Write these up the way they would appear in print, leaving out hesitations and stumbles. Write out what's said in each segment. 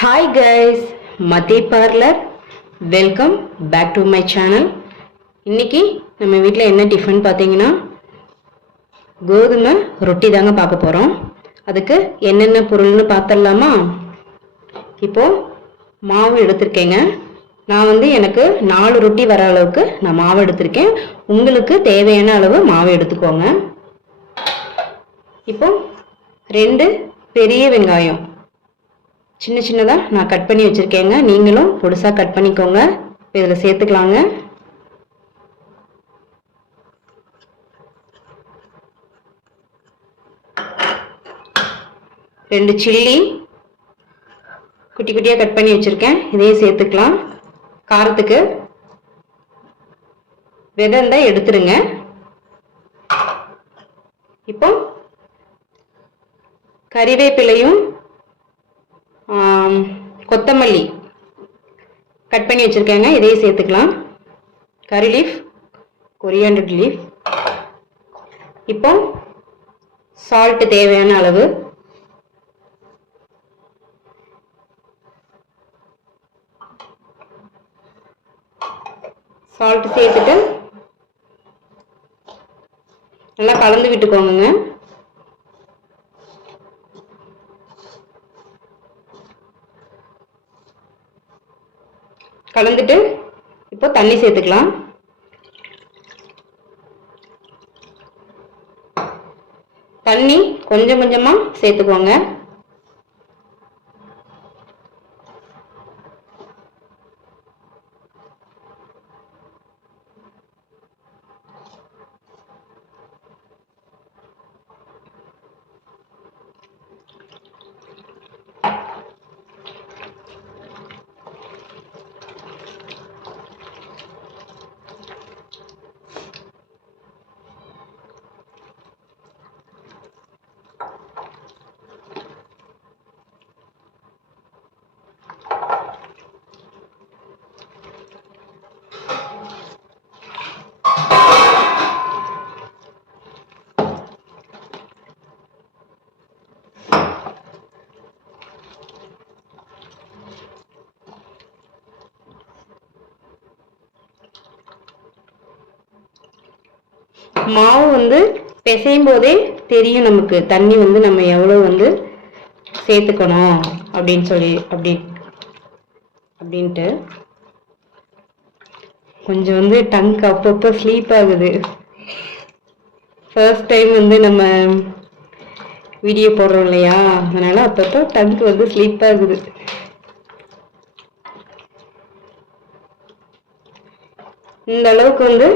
Hi guys, Mati Parlor. Welcome back to my channel. இன்னைக்கு நம்ம வீட்ல என்ன டிஃபன் பாத்தீங்கன்னா கோதுமை ரொட்டி தாங்க பார்க்க போறோம். அதுக்கு என்னென்ன பொருள்னு பார்த்தறலாமா? இப்போ மாவு எடுத்துர்க்கேங்க. நான் எனக்கு 4 ரொட்டி வர அளவுக்கு நான் மாவு எடுத்துர்க்கேன். உங்களுக்கு தேவையான அளவு மாவு எடுத்துக்கோங்க. இப்போ 2 பெரிய வெங்காயம் சின்ன சின்னதா நான் கட் பண்ணி வச்சிருக்கேங்க. நீங்களும் பொடிசா கட் பண்ணிக்கோங்க. இதல சேர்த்துக்கலாங்க. 2 சில்லி குட்டி குட்டியா கட் பண்ணி வச்சிருக்கேன். இதையும் சேர்த்துக்கலாம். காரத்துக்கு வெதந்தா எடுத்துருங்க. இப்போ கறிவேப்பிலையும் கொத்தமல்லி கட் பண்ணி வச்சிருக்கேங்க. இதையும் சேர்த்துக்கலாம். கரி லீஃப், கொரியாண்டர் லீஃப். இப்போ சால்ட் தேவையான அளவு. சால்ட் சேர்த்துட்டு நல்லா கலந்து விட்டுக்கோங்க. கலந்துட்டு இப்போ தண்ணி சேர்த்துக்கலாம். தண்ணி கொஞ்சம் கொஞ்சமா சேர்த்துக்கோங்க. மாவு பிசையும் போதே தெரியும் நமக்கு தண்ணி நம்ம எவ்வளவு சேர்த்துக்கணும் அப்படின்னு சொல்லி அப்படின்ட்டு கொஞ்சம் டங்க் அப்பப்போ ஸ்லீப் ஆகுது. ஃபர்ஸ்ட் டைம் நம்ம வீடியோ போடுறோம் இல்லையா, அதனால அப்பப்போ டங்க் ஸ்லீப் ஆகுது. இந்த அளவுக்கு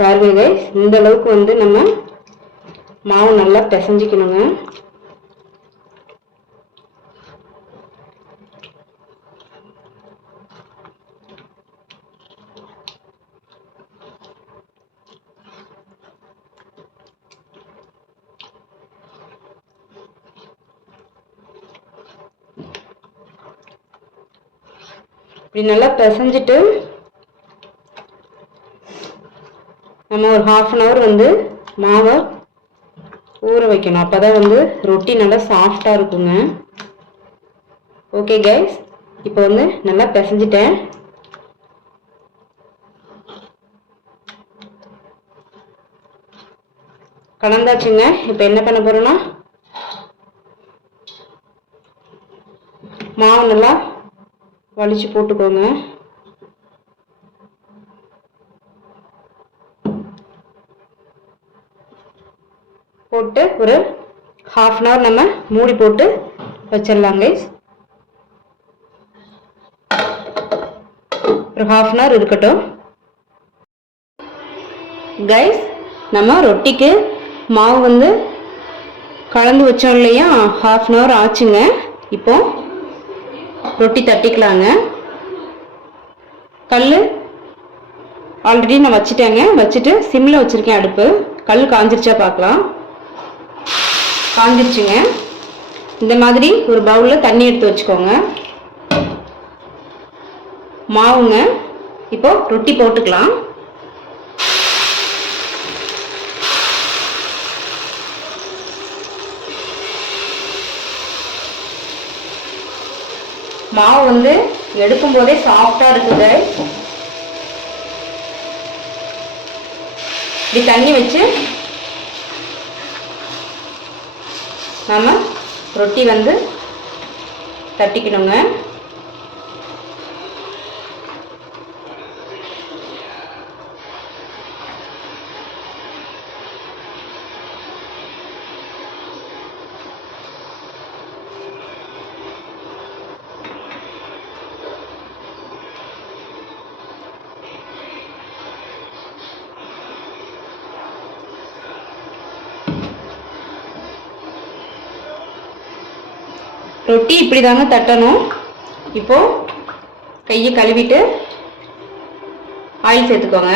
பாருங்க, இந்த அளவுக்கு நம்ம மாவு நல்லா பிசைஞ்சிக்கணுங்க. இப்படி நல்லா பிசைஞ்சிட்டு நம்ம ஒரு 1/2 an hour மாவை ஊற வைக்கணும். அப்பதான் ரொட்டி நல்லா சாஃப்டா இருக்குங்க. ஓகே கைஸ், இப்போ நல்லா பிசைஞ்சிட்டேன். கலந்தாச்சுங்க. இப்போ என்ன பண்ண போறோம்னா மாவு நல்லா வலிச்சு போட்டுக்கோங்க. போட்டு ஒரு 1/2 an hour நம்ம மூடி போட்டு வச்சிடலாம் கைஸ். ஒரு 1/2 an hour இருக்கட்டும். கைஸ், நம்ம ரொட்டிக்கு மாவு கலந்து வச்சோம் இல்லையா, 1/2 an hour ஆச்சுங்க. இப்போ ரொட்டி தட்டிக்கலாங்க. கல் ஆல்ரெடி நான் வச்சுட்டேங்க. வச்சுட்டு சிம்ல வச்சிருக்கேன் அடுப்பு. கல் காஞ்சிருச்சா பார்க்கலாம். காஞ்சிருச்சுங்க. இந்த மாதிரி ஒரு பவுல்ல தண்ணி எடுத்து வச்சுக்கோங்க. மாவுங்க. இப்போ ரொட்டி போட்டுக்கலாம். மாவு வந்து எடுக்கும் போதே சாஃப்டா இருக்குது. இப்படி தண்ணி வச்சு நாம ரொட்டி வந்து தட்டிக்கணுங்க. ரொட்டி இப்படி தாங்க தட்டணும். இப்போ கையை கழுவிட்டு ஆயில் சேர்த்துக்கோங்க.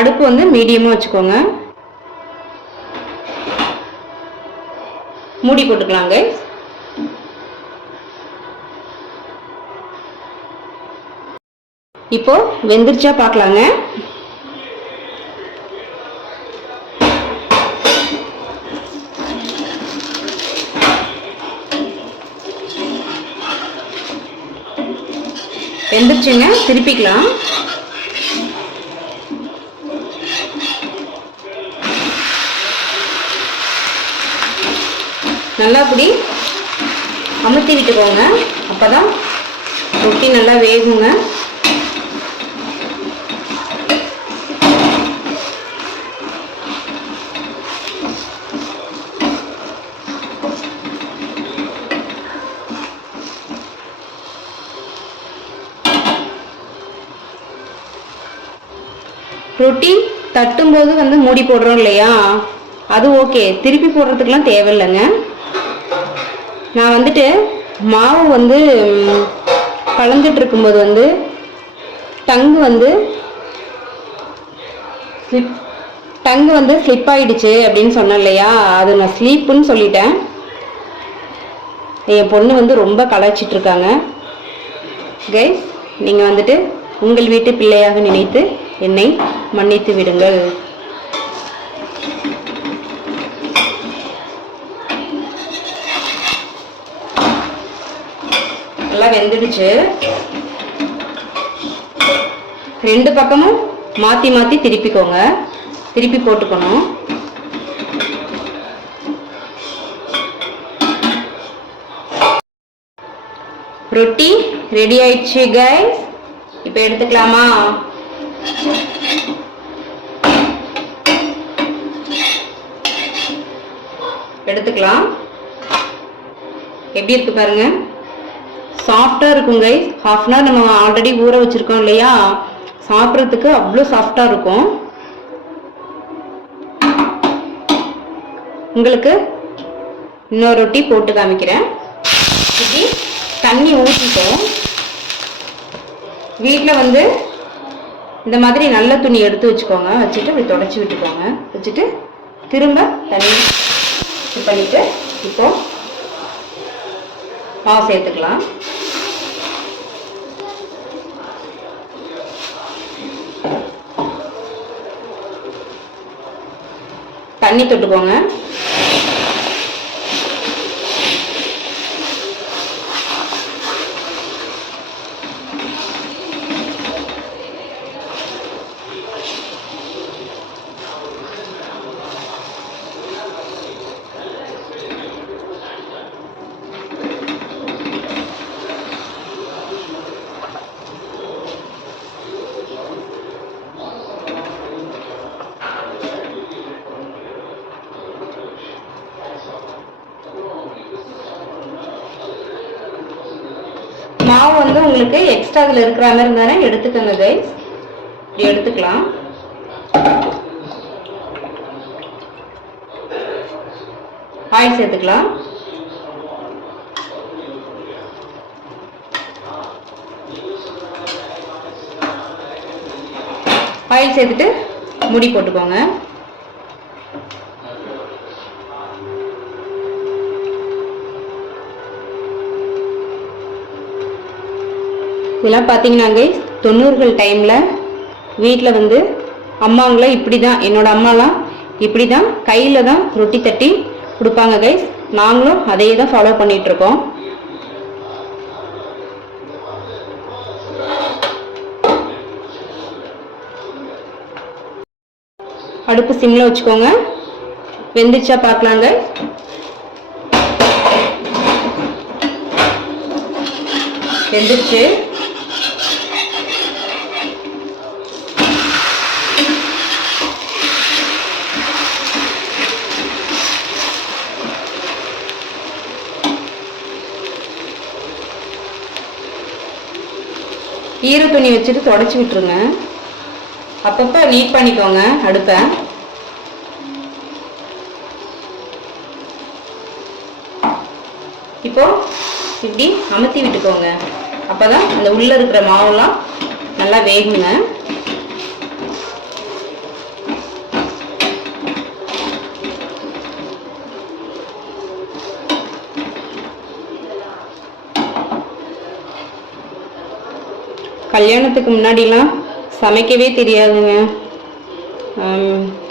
அடுப்பு வந்து மீடியமா வச்சுக்கோங்க. மூடி போட்டுக்கலாங்க. இப்போ வெந்திருச்சா பார்க்கலாங்க. வெந்துருச்சுங்க, திருப்பிக்கலாம். நல்லா இப்படி அமுத்தி விட்டுக்கோங்க, அப்பதான் ரொட்டி நல்லா வேகுங்க. ரொட்டி தட்டும்போது வந்து மூடி போடுறோம் இல்லையா, அது ஓகே. திருப்பி போடுறதுக்கெல்லாம் தேவையில்லைங்க. நான் வந்துட்டு மாவு வந்து கலந்துட்டு இருக்கும்போது வந்து டங்கு வந்து ஸ்லிப் ஆயிடுச்சு அப்படின்னு சொன்னேன் இல்லையா, அது நான் ஸ்லீப்புன்னு சொல்லிட்டேன். என் பொண்ணு வந்து ரொம்ப கலாய்ச்சிட்டு இருக்காங்க. கைஸ், நீங்கள் வந்துட்டு உங்கள் வீட்டு பிள்ளையாக நினைத்து என்னை மன்னித்து விடுங்கள். நல்லா வெந்துடுச்சு. ரெண்டு பக்கமும் மாத்தி மாத்தி திருப்பிக்கோங்க, திருப்பி போட்டுக்கணும். ரொட்டி ரெடி ஆயிடுச்சு கைஸ். இப்போ எடுத்துக்கலாமா? எடுத்துக்கலாம். எப்படி இருக்கு பாருங்க, சாஃப்டா இருக்கும் கைஸ். ஹாஃப் அன் ஹவர் நம்ம ஆல்ரெடி ஊற வச்சிருக்கோம் இல்லையா, சாப்பிட்றதுக்கு அவ்வளோ சாஃப்டா இருக்கும். உங்களுக்கு இன்னொரு ரொட்டி போட்டு காமிக்கிறேன். இப்படி தண்ணி ஊற்றிட்டோம். வீட்டில் வந்து இந்த மாதிரி நல்ல துணி எடுத்து வச்சுக்கோங்க. வச்சுட்டு இப்படி தொடச்சி விட்டுக்கோங்க. வச்சுட்டு திரும்ப தண்ணி பண்ணிட்டு இப்போ மாவு சேர்த்துக்கலாம். தண்ணி தொட்டுக்கோங்க. மாவு வந்து உங்களுக்கு எக்ஸ்ட்ரா அதில் இருக்கிற மாதிரி இருந்தானே எடுத்துக்கோங்க கைஸ். இப்படி எடுத்துக்கலாம். ஆயில் சேர்த்துக்கலாம். ஆயில் சேர்த்துட்டு மூடி போட்டுக்கோங்க. இதெல்லாம் பார்த்தீங்கன்னா கைஸ் 90கள் டைமில் வீட்டில் வந்து அம்மாங்கள இப்படி தான், என்னோட அம்மாலாம் இப்படி தான் கையில் தான் ரொட்டி தட்டி கொடுப்பாங்க கைஸ். நாங்களும் அதே தான் ஃபாலோ பண்ணிகிட்ருக்கோம். அடுப்பு சிம்மில் வச்சுக்கோங்க. வெந்துச்சா பார்க்கலாங்க. வெந்துருச்சு. ஈர துணி வச்சுட்டு தொடச்சி விட்டுருங்க. அப்பப்போ நீட் பண்ணிக்கோங்க அடுப்பை. இப்போ இப்படி அமுத்தி விட்டுக்கோங்க. அப்போதான் அந்த உள்ள இருக்கிற மாவுலாம் நல்லா வேகுங்க. கல்யாணத்துக்கு முன்னாடிலாம் சமைக்கவே தெரியாதுங்க.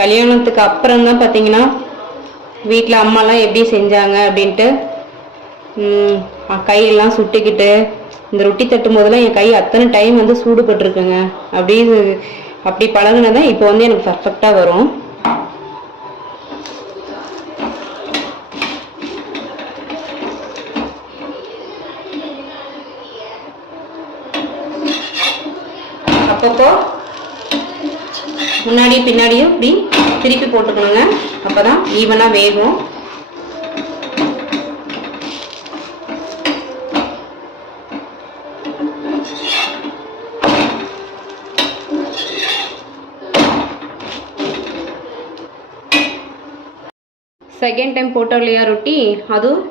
கல்யாணத்துக்கு அப்புறம் தான் பார்த்தீங்கன்னா வீட்டில் அம்மாலாம் எப்படி செஞ்சாங்க அப்படின்ட்டு கையெல்லாம் சுட்டுக்கிட்டு இந்த ரொட்டி தட்டும் போதெல்லாம் என் கை அத்தனை டைம் வந்து சூடுபட்டுருக்குங்க. அப்படி பழகுனதான் இப்போ வந்து எனக்கு பர்ஃபெக்டாக வரும். அப்பப்போ முன்னாடி பின்னாடியும் இப்படி திருப்பி போட்டுக்கணுங்க. அப்போதான் ஈவனாக வேகும். செகண்ட் டைம் போட்டோம் இல்லையா ரொட்டி, அதுவும்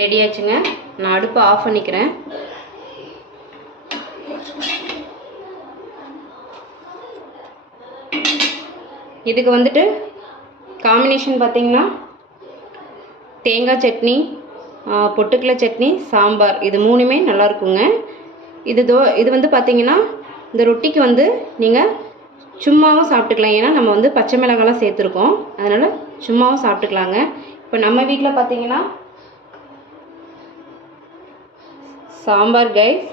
ரெடி ஆச்சுங்க. நான் அடுப்பை ஆஃப் பண்ணிக்கிறேன். இதுக்கு வந்துட்டு காம்பினேஷன் பார்த்தீங்கன்னா தேங்காய் சட்னி, பொட்டுக்கடலை சட்னி, சாம்பார், இது மூணுமே நல்லா இருக்குங்க. இது வந்து பார்த்தீங்கன்னா இந்த ரொட்டிக்கு வந்து நீங்கள் சும்மாவும் சாப்பிட்டுக்கலாம். ஏன்னா நம்ம வந்து பச்சை மிளகாலாம் சேர்த்துருக்கோம், அதனால் சும்மாவும் சாப்பிட்டுக்கலாங்க. இப்போ நம்ம வீட்டில் பார்த்தீங்கன்னா சாம்பார் கைஸ்.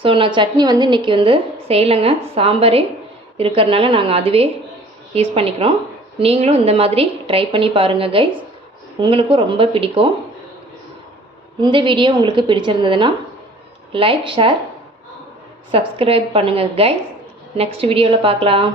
ஸோ நான் சட்னி வந்து இன்றைக்கி வந்து செய்யலைங்க. சாம்பாரே இருக்கிறதுனால நாங்கள் அதுவே யூஸ் பண்ணிக்கிறோம். நீங்களும் இந்த மாதிரி ட்ரை பண்ணி பாருங்கள் கைஸ், உங்களுக்கும் ரொம்ப பிடிக்கும். இந்த வீடியோ உங்களுக்கு பிடிச்சிருந்ததுன்னா லைக், ஷேர், சப்ஸ்கிரைப் பண்ணுங்கள் கைஸ். நெக்ஸ்ட் வீடியோவில் பார்க்கலாம்.